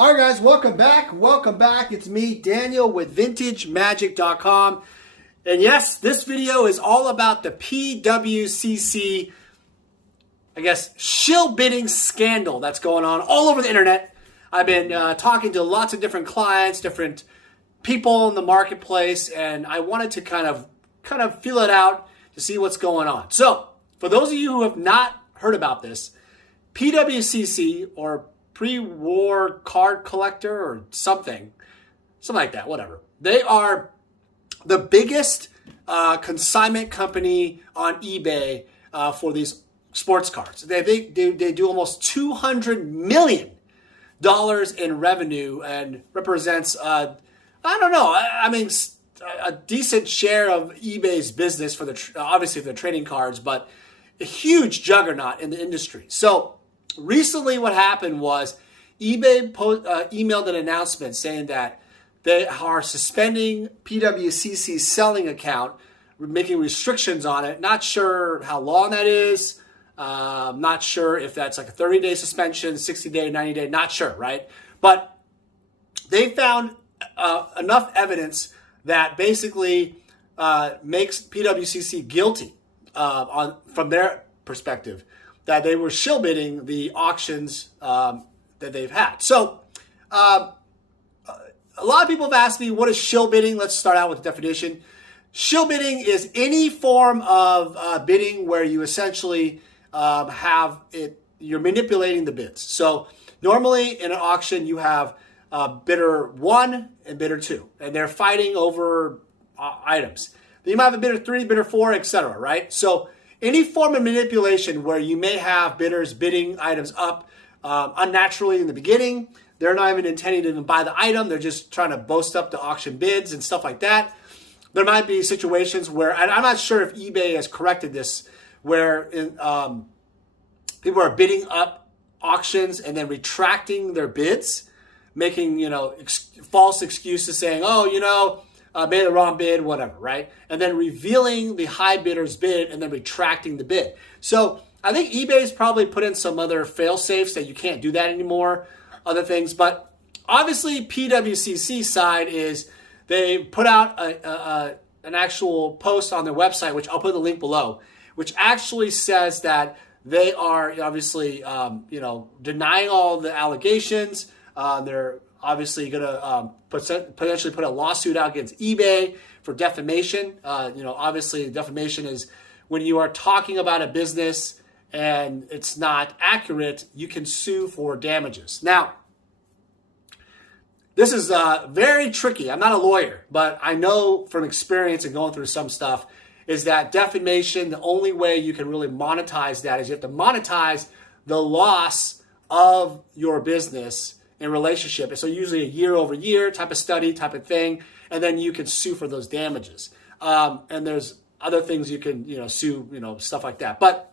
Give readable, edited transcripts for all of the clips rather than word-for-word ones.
All right, guys, welcome back. Welcome back. It's me, Daniel, with VintageMagic.com. And yes, this video is all about the PWCC, shill bidding scandal that's going on all over the internet. I've been talking to lots of different clients, different people in the marketplace, and I wanted to kind of feel it out to see what's going on. So, for those of you who have not heard about this, PWCC, or pre-war card collector or something like that, whatever. They are the biggest consignment company on eBay for these sports cards. They do almost $200 million in revenue and represents, a decent share of eBay's business for obviously the trading cards, but a huge juggernaut in the industry. So recently what happened was eBay emailed an announcement saying that they are suspending PWCC's selling account, making restrictions on it. Not sure how long that is. Not sure if that's like a 30-day suspension, 60-day, 90-day, not sure, right? But they found enough evidence that basically makes PWCC guilty from their perspective, that they were shill bidding the auctions that they've had. So a lot of people have asked me, what is shill bidding? Let's start out with the definition. Shill bidding is any form of bidding where you essentially you're manipulating the bids. So normally in an auction you have bidder 1 and bidder 2, and they're fighting over items. Then you might have a bidder 3, bidder 4, etc., right? So any form of manipulation where you may have bidders bidding items up unnaturally in the beginning, they're not even intending to even buy the item, they're just trying to boast up the auction bids and stuff like that. There might be situations where, and I'm not sure if eBay has corrected this, where people are bidding up auctions and then retracting their bids, making false excuses saying, made the wrong bid, whatever, right? And then revealing the high bidder's bid and then retracting the bid. So I think eBay's probably put in some other fail safes that you can't do that anymore, other things. But obviously PWCC side is they put out an actual post on their website, which I'll put the link below, which actually says that they are obviously denying all the allegations. They're obviously going to potentially put a lawsuit out against eBay for defamation. Obviously defamation is when you are talking about a business and it's not accurate, you can sue for damages. Now, this is very tricky. I'm not a lawyer, but I know from experience and going through some stuff is that defamation, the only way you can really monetize that is you have to monetize the loss of your business in relationship. So usually a year over year type of study, type of thing, and then you can sue for those damages. And there's other things you can, sue, stuff like that. But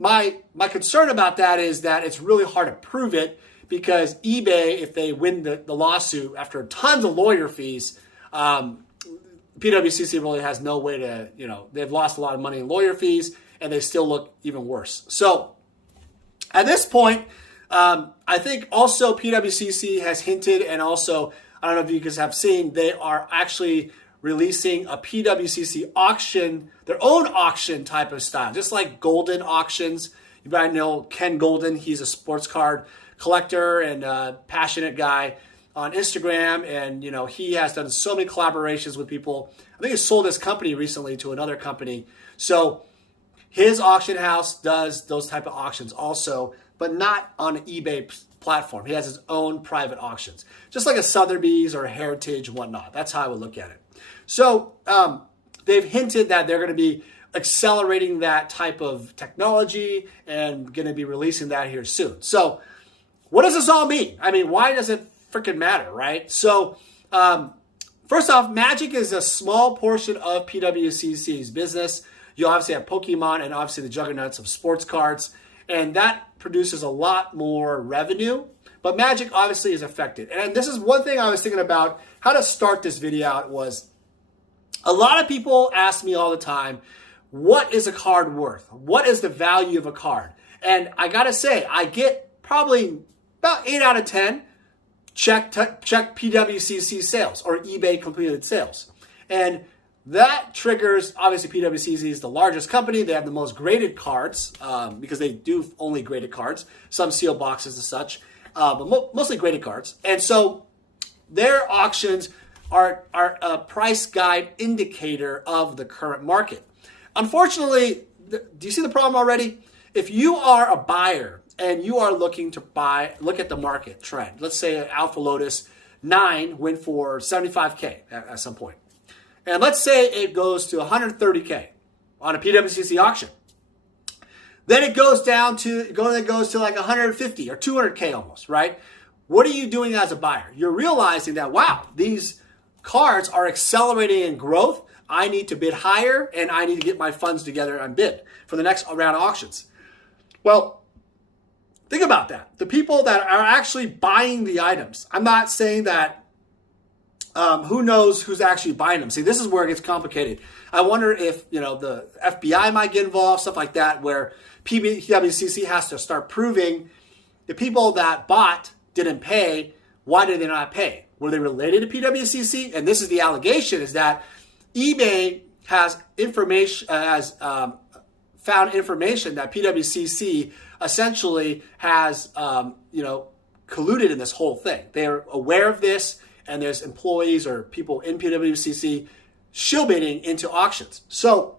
my concern about that is that it's really hard to prove it, because eBay, if they win the lawsuit after tons of lawyer fees, PWCC really has no way to, they've lost a lot of money in lawyer fees and they still look even worse. So at this point, I think also PWCC has hinted, and also, I don't know if you guys have seen, they are actually releasing a PWCC auction, their own auction type of style, just like Golden Auctions. You might know Ken Golden. He's a sports card collector and a passionate guy on Instagram, and he has done so many collaborations with people. I think he sold his company recently to another company. So his auction house does those type of auctions also, but not on an eBay platform. He has his own private auctions, just like a Sotheby's or a Heritage and whatnot. That's how I would look at it. So they've hinted that they're going to be accelerating that type of technology and going to be releasing that here soon. So what does this all mean? I mean, why does it freaking matter, right? So first off, Magic is a small portion of PWCC's business. You obviously have Pokemon and obviously the juggernauts of sports cards, and that produces a lot more revenue. But Magic obviously is affected. And this is one thing I was thinking about how to start this video out was, a lot of people ask me all the time, what is a card worth? What is the value of a card? And I gotta say, I get probably about 8 out of 10 check PWCC sales or eBay completed sales. And that triggers, obviously PWCC is the largest company. They have the most graded cards because they do only graded cards, some sealed boxes and such, but mostly graded cards. And so their auctions are a price guide indicator of the current market. Unfortunately, do you see the problem already? If you are a buyer and you are looking to look at the market trend, let's say Alpha Lotus 9 went for 75K at some point. And let's say it goes to 130K on a PWCC auction. Then it goes down to, like 150 or 200K almost, right? What are you doing as a buyer? You're realizing that, wow, these cards are accelerating in growth. I need to bid higher and I need to get my funds together and bid for the next round of auctions. Well, think about that. The people that are actually buying the items, I'm not saying that who knows who's actually buying them. See, this is where it gets complicated. I wonder if, the FBI might get involved, stuff like that, where PWCC has to start proving the people that bought didn't pay. Why did they not pay? Were they related to PWCC? And this is the allegation, is that eBay has found information that PWCC essentially has, colluded in this whole thing. They're aware of this, and there's employees or people in PWCC shill bidding into auctions. So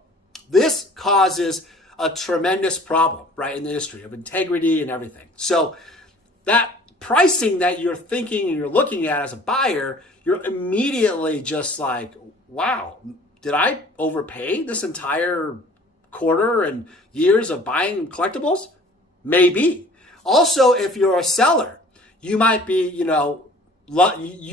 this causes a tremendous problem, right, in the industry of integrity and everything. So that pricing that you're thinking and you're looking at as a buyer, you're immediately just like, wow, did I overpay this entire quarter and years of buying collectibles? Maybe. Also, if you're a seller, you might be, you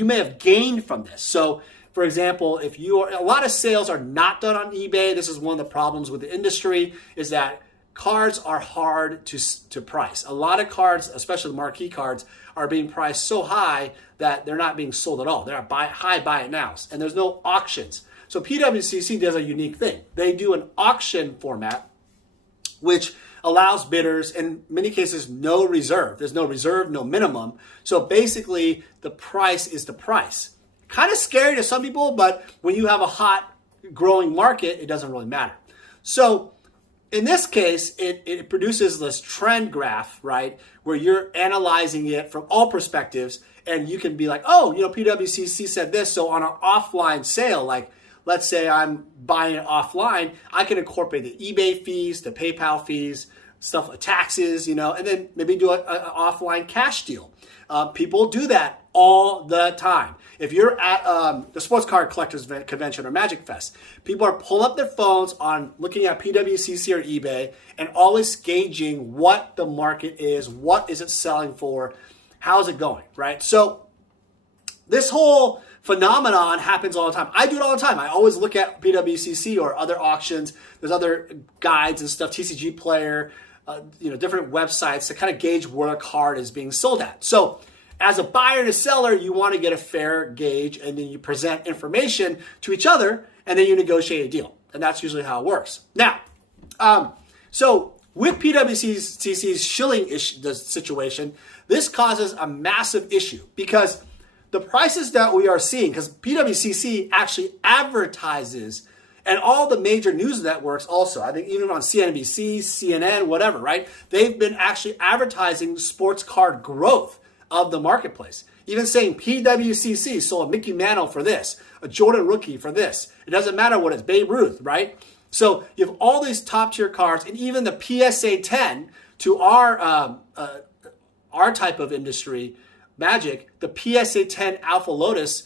may have gained from this. So, for example, a lot of sales are not done on eBay. This is one of the problems with the industry, is that cards are hard to price. A lot of cards, especially the marquee cards, are being priced so high that they're not being sold at all. They're at high buy it nows, and there's no auctions. So PWCC does a unique thing. They do an auction format, which allows bidders, in many cases, no reserve. There's no reserve, no minimum. So basically, the price is the price. Kind of scary to some people, but when you have a hot, growing market, it doesn't really matter. So in this case, it produces this trend graph, right, where you're analyzing it from all perspectives, and you can be like, oh, PWCC said this, so on an offline sale, like, let's say I'm buying it offline, I can incorporate the eBay fees, the PayPal fees, stuff like taxes, and then maybe do an offline cash deal. People do that all the time. If you're at the Sports Card Collectors Convention or Magic Fest, people are pulling up their phones on looking at PWCC or eBay and always gauging what the market is, what is it selling for, how's it going, right? So this whole phenomenon happens all the time. I do it all the time. I always look at PWCC or other auctions. There's other guides and stuff, TCG Player, different websites to kind of gauge where a card is being sold at. So as a buyer and a seller, you want to get a fair gauge, and then you present information to each other, and then you negotiate a deal. And that's usually how it works. Now, so with PWCC's shilling situation, this causes a massive issue because the prices that we are seeing, because PWCC actually advertises, and all the major news networks also, I think even on CNBC, CNN, whatever, right? They've been actually advertising sports card growth of the marketplace. Even saying PWCC sold a Mickey Mantle for this, a Jordan rookie for this. It doesn't matter what it's, Babe Ruth, right? So you have all these top tier cards, and even the PSA 10 to our type of industry, Magic, the PSA 10 Alpha Lotus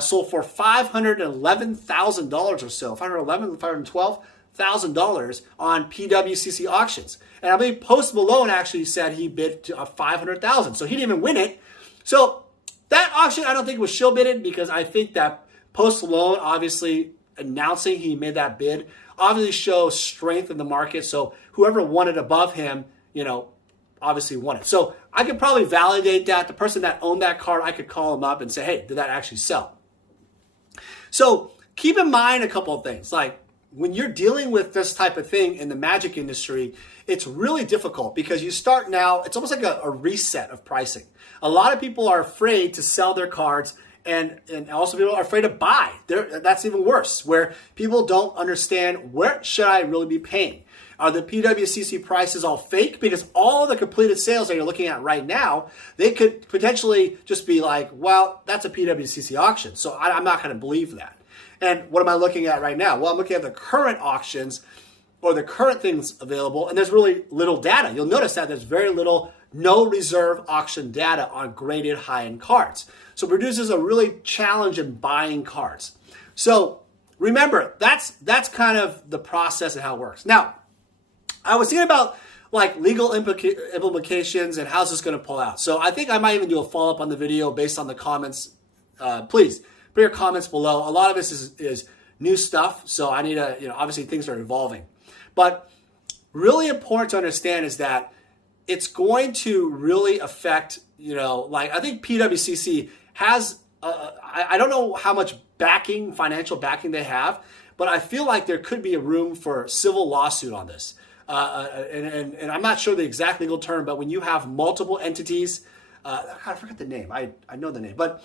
sold for $511,000 or so, $512,000 on PWCC auctions. And I believe Post Malone actually said he bid to $500,000, so he didn't even win it. So that auction, I don't think was shill bidded, because I think that Post Malone obviously announcing he made that bid obviously shows strength in the market. So whoever won it above him, obviously won it. So I could probably validate that. The person that owned that card, I could call him up and say, hey, did that actually sell? So keep in mind a couple of things. Like, when you're dealing with this type of thing in the Magic industry, it's really difficult because you start now, it's almost like a reset of pricing. A lot of people are afraid to sell their cards, and also people are afraid to buy. That's even worse, where people don't understand, where should I really be paying? Are the PWCC prices all fake? Because all the completed sales that you're looking at right now, they could potentially just be like, well, that's a PWCC auction, so I'm not going to believe that. And what am I looking at right now? Well, I'm looking at the current auctions or the current things available, and there's really little data. You'll notice that there's very little, no reserve auction data on graded high-end cards. So producers are really challenged in buying cards. So remember, that's kind of the process and how it works. Now, I was thinking about like legal implications and how's this going to pull out. So I think I might even do a follow-up on the video based on the comments. Please put your comments below. A lot of this is new stuff, so I need to, obviously things are evolving. But really important to understand is that it's going to really affect, like I think PWCC has, I don't know how much backing, financial backing they have, but I feel like there could be a room for civil lawsuit on this. And I'm not sure the exact legal term, but when you have multiple entities, I forget the name. I know the name, but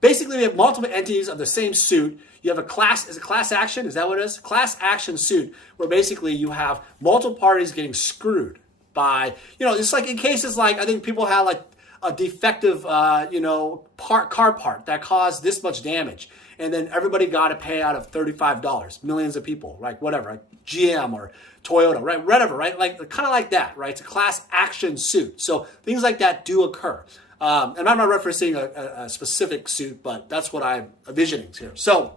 basically we have multiple entities of the same suit. You have is it class action? Is that what it is? Class action suit, where basically you have multiple parties getting screwed by, it's like in cases like, I think people had like a defective, car part that caused this much damage. And then everybody got a payout of $35, millions of people, right? Whatever, like GM or Toyota, right? Whatever, right? Like kind of like that, right? It's a class action suit. So things like that do occur. And I'm not referencing a specific suit, but that's what I'm envisioning here. So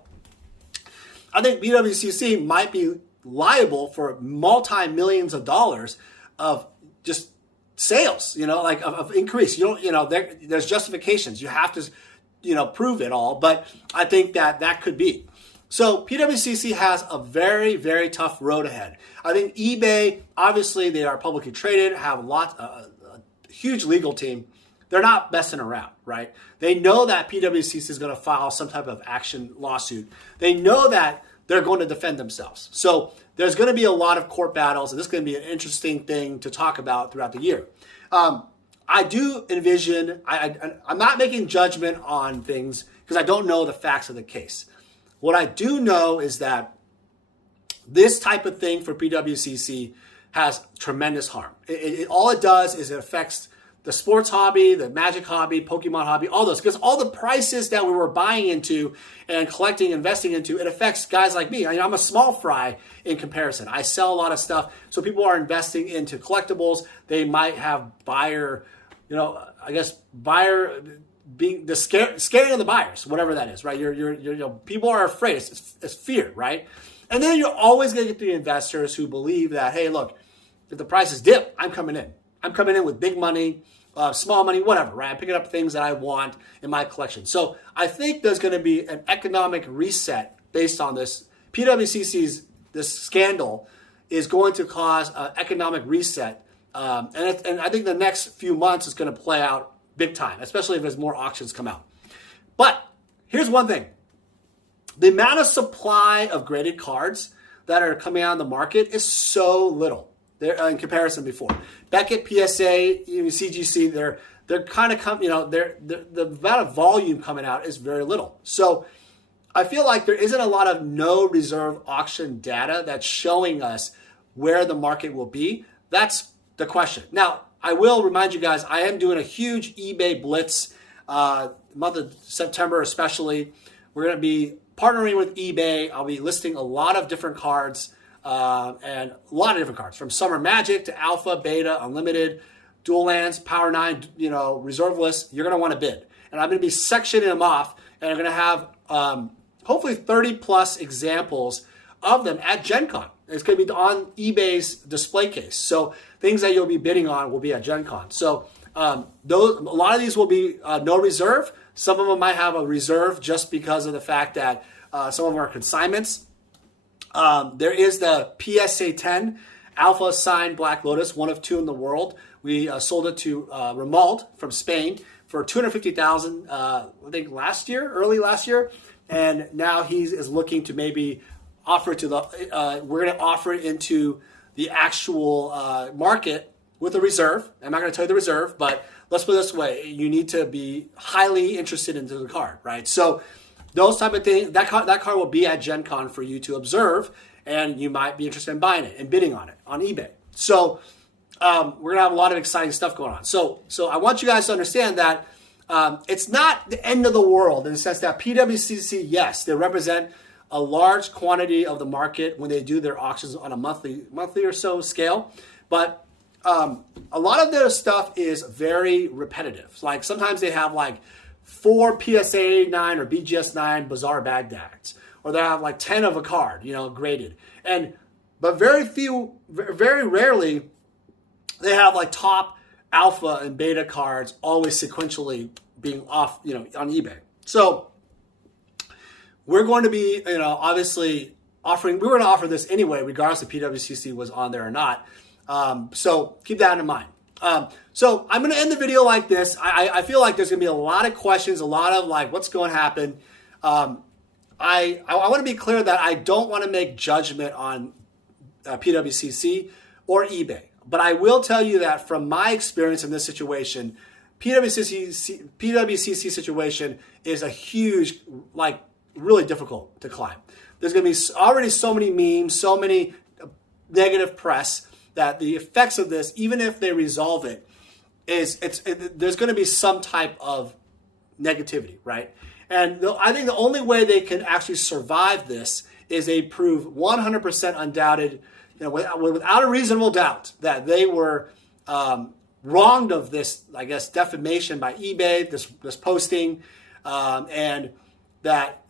I think PWCC might be liable for multi-millions of dollars of just sales, like of increase. There's justifications. You have to, prove it all, but I think that could be. So PWCC has a very, very tough road ahead. I think eBay, obviously they are publicly traded, have a huge legal team. They're not messing around, right? They know that PWCC is going to file some type of action lawsuit. They know that they're going to defend themselves. So there's going to be a lot of court battles, and this is going to be an interesting thing to talk about throughout the year. I do envision, I'm not making judgment on things because I don't know the facts of the case. What I do know is that this type of thing for PWCC has tremendous harm. All it does is it affects the sports hobby, the Magic hobby, Pokemon hobby, all those. Because all the prices that we were buying into and collecting, investing into, it affects guys like me. I'm a small fry in comparison. I sell a lot of stuff. So people are investing into collectibles. They might have buyer, buyer being the scaring of the buyers, whatever that is, right? People are afraid. It's fear, right? And then you're always going to get the investors who believe that, hey, look, if the prices dip, I'm coming in. I'm coming in with big money, small money, whatever, right? I'm picking up things that I want in my collection. So I think there's going to be an economic reset based on this. PWCC's this scandal is going to cause an economic reset. And I think the next few months is going to play out big time, especially if there's more auctions come out. But here's one thing. The amount of supply of graded cards that are coming out on the market is so little. They're in comparison before. Beckett, PSA, even CGC, they're kind of the amount of volume coming out is very little. So I feel like there isn't a lot of no reserve auction data that's showing us where the market will be. That's the question. Now, I will remind you guys, I am doing a huge eBay blitz month of September especially. We're going to be partnering with eBay. I'll be listing a lot of different cards. And a lot of different cards, from Summer Magic to Alpha, Beta, Unlimited, Dual Lands, Power 9, Reserve List. You're going to want to bid. And I'm going to be sectioning them off, and I'm going to have hopefully 30 plus examples of them at Gen Con. It's going to be on eBay's display case. So things that you'll be bidding on will be at Gen Con. So a lot of these will be no reserve. Some of them might have a reserve just because of the fact that some of them are consignments. There is the PSA 10 Alpha signed Black Lotus, one of two in the world. We sold it to Ramald from Spain for $250,000, I think early last year. And now he is looking to maybe offer it to the, we're going to offer it into the actual market with a reserve. I'm not going to tell you the reserve, but let's put it this way. You need to be highly interested into the card, right? So those type of things, that card will be at Gen Con for you to observe, and you might be interested in buying it and bidding on it on eBay. So we're going to have a lot of exciting stuff going on. So I want you guys to understand that it's not the end of the world in the sense that PWCC, yes, they represent a large quantity of the market when they do their auctions on a monthly or so scale. But a lot of their stuff is very repetitive. Like sometimes they have like 4 PSA 9 or BGS 9 Bizarre Baghdad's, or they have like 10 of a card, graded. But very rarely, they have like top alpha and beta cards always sequentially being off, on eBay. So we're going to be, obviously we were going to offer this anyway, regardless if PWCC was on there or not. So keep that in mind. So I'm going to end the video like this. I feel like there's going to be a lot of questions, a lot of like, what's going to happen? I want to be clear that I don't want to make judgment on PWCC or eBay. But I will tell you that from my experience in this situation, PWCC situation is a huge, like really difficult to climb. There's going to be already so many memes, so many negative press that the effects of this, even if they resolve it, there's going to be some type of negativity, right? And I think the only way they can actually survive this is they prove 100% undoubted, without a reasonable doubt, that they were wronged of this, I guess, defamation by eBay, this posting, and that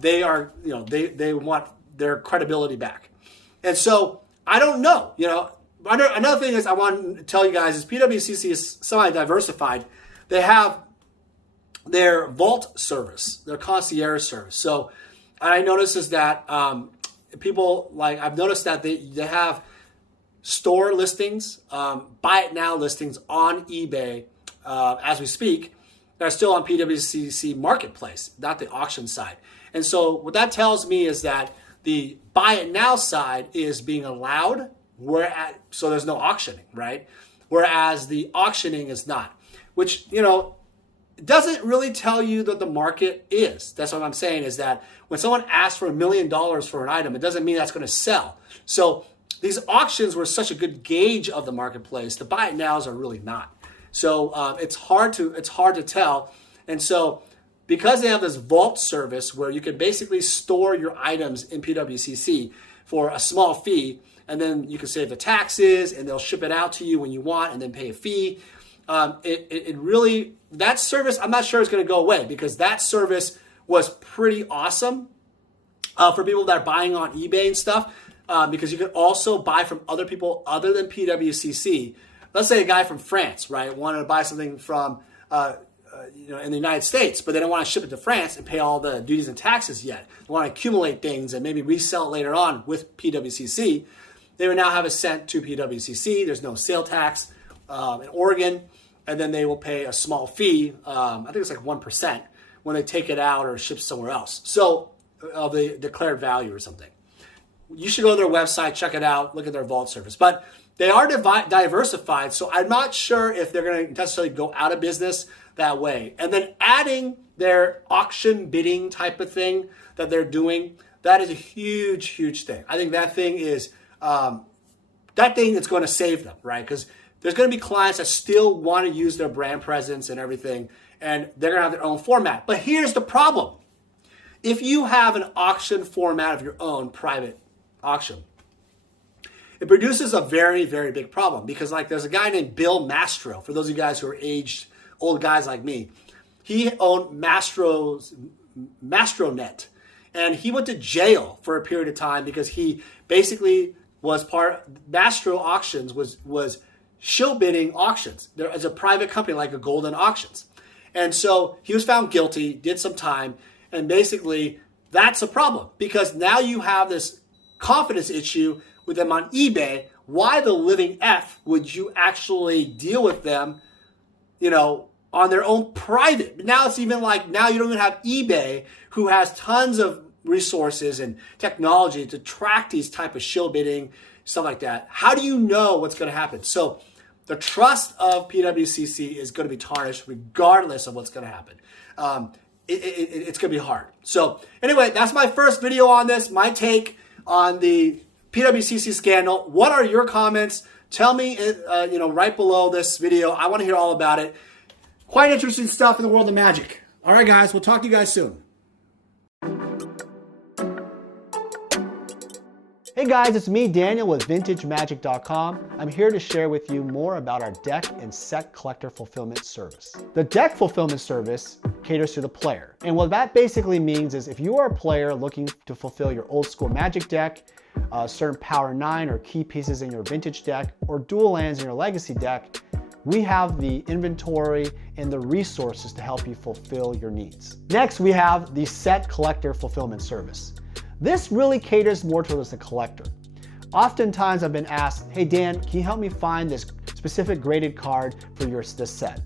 they are, they want their credibility back. And so I don't know, another thing is I want to tell you guys is PWCC is semi-diversified. They have their vault service, their concierge service. So I noticed is that I've noticed that they have store listings, buy it now listings on eBay as we speak. That are still on PWCC marketplace, not the auction side. And so what that tells me is that the buy it now side is being allowed, so there's no auctioning, right? Whereas the auctioning is not, which, doesn't really tell you that the market is. That's what I'm saying, is that when someone asks for $1 million for an item, it doesn't mean that's going to sell. So these auctions were such a good gauge of the marketplace. The buy it nows are really not. So it's hard to tell. And so because they have this vault service where you can basically store your items in PWCC for a small fee, and then you can save the taxes, and they'll ship it out to you when you want, and then pay a fee. It really, that service, I'm not sure it's going to go away, because that service was pretty awesome for people that are buying on eBay and stuff, because you could also buy from other people other than PWCC. Let's say a guy from France, right, wanted to buy something from, in the United States, but they don't want to ship it to France and pay all the duties and taxes yet. They want to accumulate things and maybe resell it later on with PWCC. They would now have it sent to PWCC. There's no sale tax in Oregon, and then they will pay a small fee. I think it's like 1% when they take it out or ship somewhere else. So of the declared value or something. You should go to their website, check it out, look at their vault service. But they are diversified, so I'm not sure if they're going to necessarily go out of business that way. And then adding their auction bidding type of thing that they're doing, that is a huge, huge thing. I think that thing is that thing that's going to save them, right? Because there's going to be clients that still want to use their brand presence and everything, and they're going to have their own format. But here's the problem. If you have an auction format of your own, private auction, it produces a very, very big problem, because like there's a guy named Bill Mastro. For those of you guys who are aged, old guys like me, he owned Mastronet, and he went to jail for a period of time because he basically was Mastro Auctions was shill bidding auctions. There is a private company like a Golden Auctions. And so he was found guilty, did some time, and basically that's a problem, because now you have this confidence issue with them on eBay. Why the living F would you actually deal with them, on their own private? Now it's even like, now you don't even have eBay, who has tons of resources and technology to track these type of shill bidding, stuff like that, how do you know what's going to happen? So the trust of PWCC is going to be tarnished regardless of what's going to happen. It's going to be hard. So anyway, that's my first video on this, my take on the PWCC scandal. What are your comments? Tell me, right below this video. I want to hear all about it. Quite interesting stuff in the world of magic. All right, guys, we'll talk to you guys soon. Hey guys, it's me, Daniel, with VintageMagic.com. I'm here to share with you more about our deck and set collector fulfillment service. The deck fulfillment service caters to the player. And what that basically means is if you are a player looking to fulfill your old school Magic deck, certain Power 9 or key pieces in your Vintage deck, or dual lands in your Legacy deck, we have the inventory and the resources to help you fulfill your needs. Next, we have the set collector fulfillment service. This really caters more towards the collector. Oftentimes I've been asked, hey Dan, can you help me find this specific graded card for this set?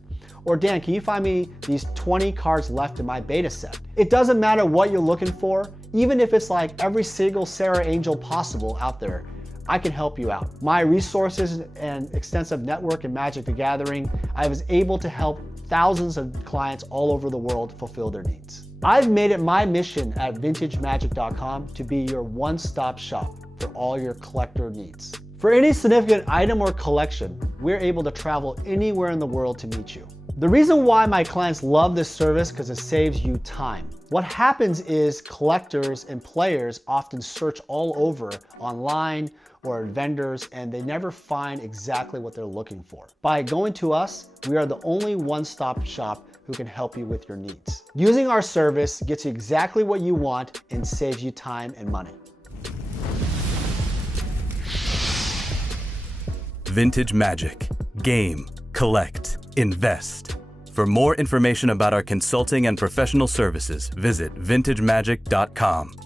Or Dan, can you find me these 20 cards left in my beta set? It doesn't matter what you're looking for, even if it's like every single Sarah Angel possible out there, I can help you out. My resources and extensive network in Magic the Gathering, I was able to help thousands of clients all over the world fulfill their needs. I've made it my mission at VintageMagic.com to be your one-stop shop for all your collector needs. For any significant item or collection, we're able to travel anywhere in the world to meet you. The reason why my clients love this service because it saves you time. What happens is collectors and players often search all over online or vendors and they never find exactly what they're looking for. By going to us, we are the only one-stop shop who can help you with your needs. Using our service gets you exactly what you want and saves you time and money. Vintage Magic. Game, collect, invest. For more information about our consulting and professional services, visit VintageMagic.com.